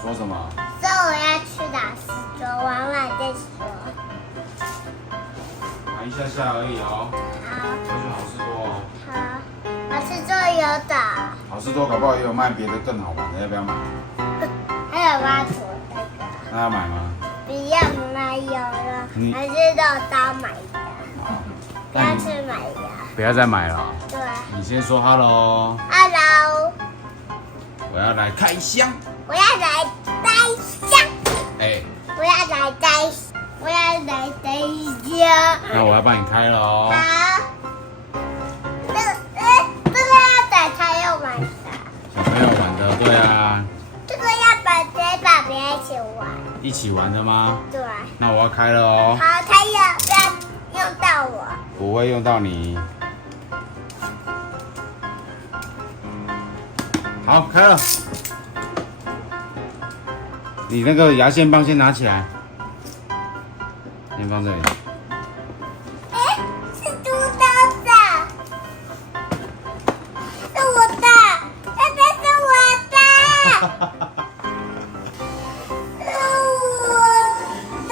说什么？说我要去老师桌玩玩再说。玩一下下而已哦。好，要去好事多哦。好，老师桌有的，好事多搞不好也有卖别的更好玩的，要不要买？还有挖土那个，那要买吗？不要买有了，还是肉刀买的，好。不要去买的。不要再买了。对你先说 hello。，Hello，我要来开箱。我要来摘香，哎，我要来摘，我要来摘香。那我要帮你开了哦。好，这个要打开要玩的，小朋友玩的，对啊。这个要把别人一起玩。一起玩的吗？对，那我要开了哦。好，它不要用到我。不会用到你。好，开了。你那个牙线棒先拿起来，先放这里。哎，是猪刀的，是我的，这是我的，是我的，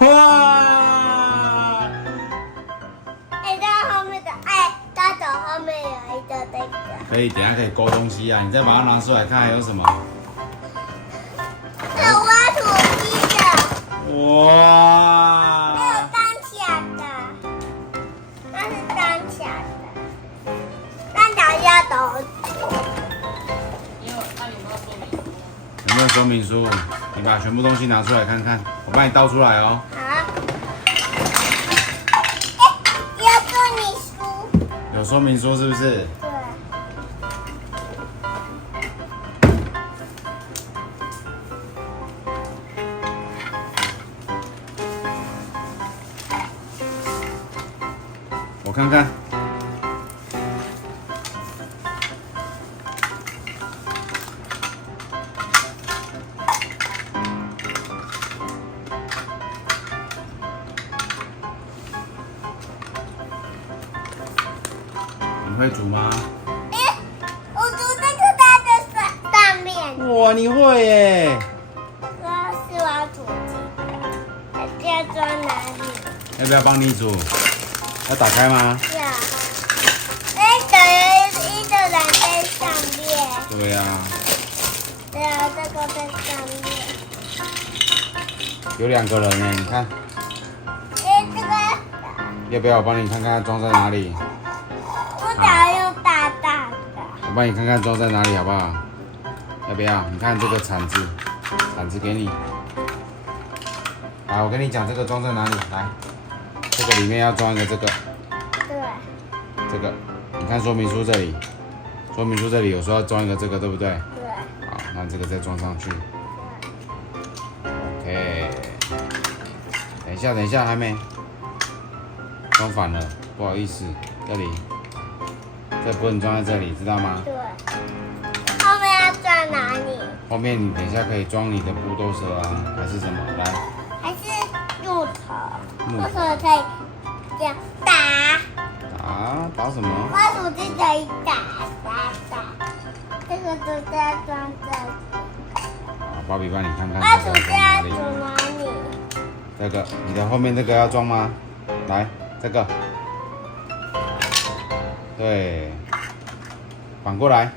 哇！哎，它后面的，哎，它的后面有一个那个，可以，等一下可以勾东西啊！你再把它拿出来看还有什么？是挖土机的，哇！还有当卡的，那是当卡的，当卡要抖。有没有说明书？你把全部东西拿出来看看，我帮你倒出来哦。好，要说明书。有说明书是不是？对。我看看。你会煮吗？哎，我读这个它的上面，哇，你会耶！说是挖土机，要装哪里？要不要帮你煮？要打开吗？要。哎，等于一个人在上面，对呀、对啊，这个在上面。有2个人呢，你看，哎，这个要不要我帮你看看装在哪里？我想要用大大的。我帮你看看装在哪里好不好？要不要？你看这个铲子，铲子给你。来，我跟你讲这个装在哪里？来，这个里面要装一个这个，对。这个，你看说明书这里，说明书这里有说要装一个这个，对不对？对。好，那这个再装上去。OK。等一下，还没装反了，不好意思，这里，这不能装在这里，知道吗？对。后面要装哪里？后面你等一下可以装你的布豆蛇啊，还是什么？来，还是木头？木头为什么可以这样打？打什么？挖土机可以打。这个都在装这里。好，芭比帮你看看挖土这个机要装哪里。煮哪里？这个，你的后面这个要装吗？来，这个，对，反过来，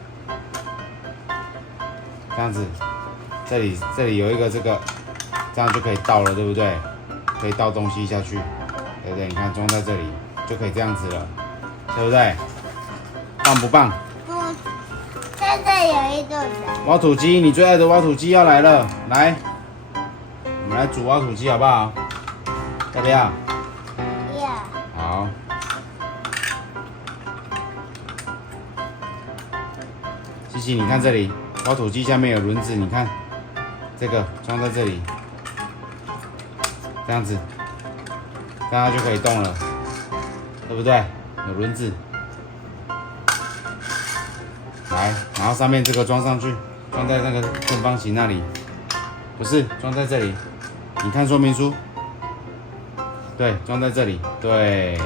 这样子，这里有一个这个，这样就可以倒了，对不对？可以倒东西下去，对不对？你看装在这里就可以这样子了，对不对？棒不棒？现在有一个人。挖土机，你最爱的挖土机要来了，来，我们来煮挖土机好不好？要不要？要。好。西西，你看这里，挖土机下面有轮子，你看，这个装在这里，这样子，这样它就可以动了，对不对？有轮子，来，然后上面这个装上去，装在那个正方形那里，不是装在这里。你看说明书，对，装在这里，对，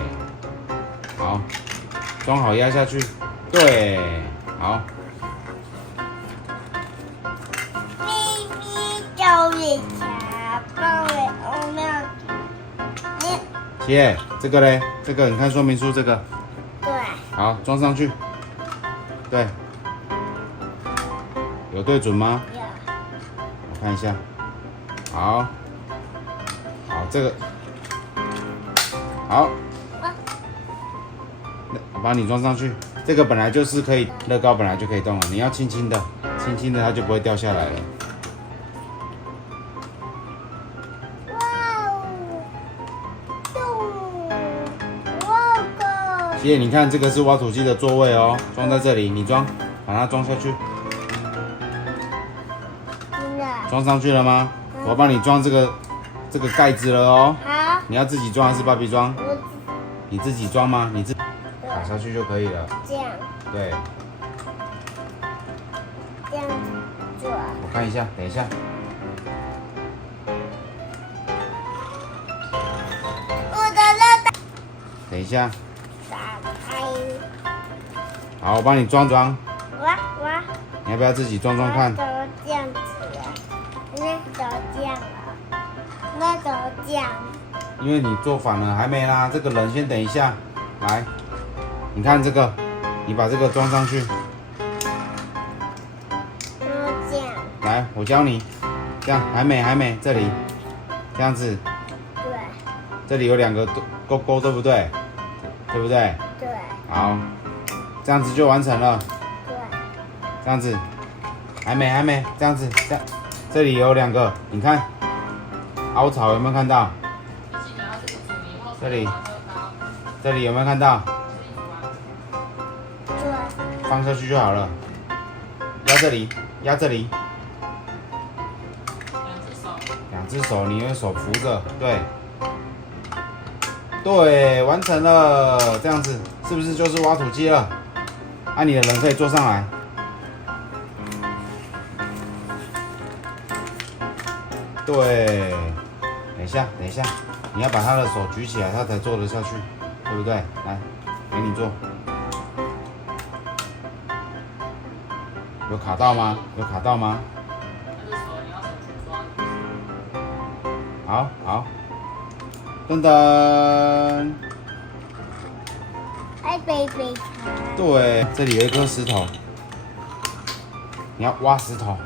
好，装好压下去，对，好。咪咪教育卡，帮我没有。姐，这个嘞，这个你看说明书这个，对。好，装上去，对，有对准吗？有。我看一下，好，好，这个，好，我帮你装上去。这个本来就是可以，乐高本来就可以动了，你要轻轻的，轻轻的它就不会掉下来了。哇哦！姐姐，你看这个是挖土机的座位哦，装在这里，你装，把它装下去。装上去了吗？我帮你装这个盖子了哦。好。你要自己装还是芭比装？我你自己装吗？你自己打下去就可以了。这样。对。这样做。我看一下，等一下。我的乐高。等一下。打开。好，我帮你装装。哇！你要不要自己装装看？怎么这样子啊？那怎么这样啊？那怎么这样？因为你做反了，还没啦。这个人先等一下。来，你看这个，你把这个装上去。怎么这样？来，我教你。这样还没，这里，这样子。对。这里有2个勾勾，对不对？对不对？对。好，这样子就完成了。对。这样子，还没，这样子，这里有2个，你看，凹槽有没有看到？这里有没有看到？对。放下去就好了。压这里，2只手，你用手扶着，对，完成了。这样子是不是就是挖土机了？你的人可以坐上来。对，等一下，你要把他的手举起来，他才坐得下去，对不对？来，给你坐。有卡到吗？好，噔噔。贝对，这里有一颗石头，你要挖石头。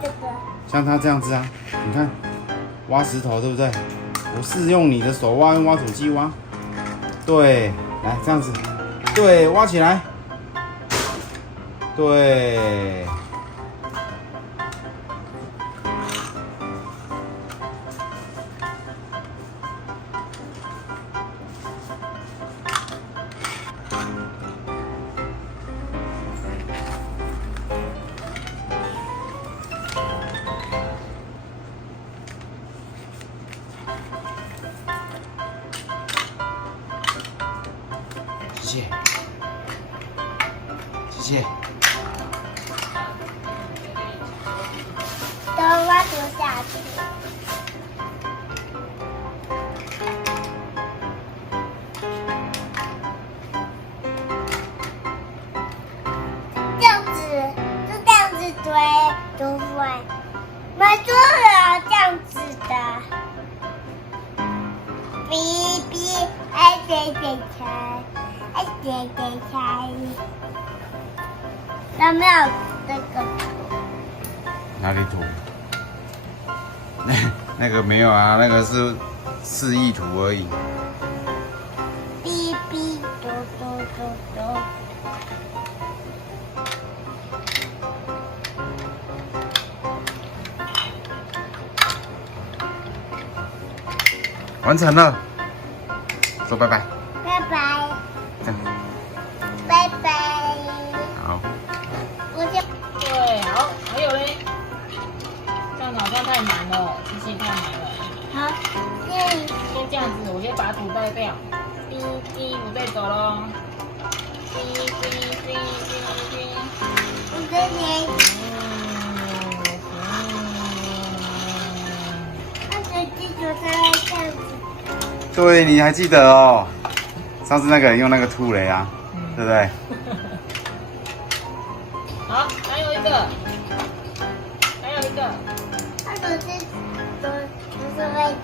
这个。像他这样子啊，你看，挖石头对不对？不是用你的手挖，用挖土机挖。对，来这样子，对，挖起来。对。谢谢。等我读下去。这样子，就这样子堆就会，没错了，这样子的。哔哔，开，有没有这个图？哪里图？那个没有啊，那个是示意图而已。哔哔嘟嘟嘟嘟。完成了，说拜拜。拜拜。这样。拜拜。好。我就对，好，还有嘞，这样好像太难了，机器太难了。好，先这样子，我先把土带掉，滴滴，我再走喽。我跟你，那个地球上会这样子。对，你还记得哦？上次那个人用那个吐雷啊，对不对？好，还有一个，还有一个，那个是都是会的。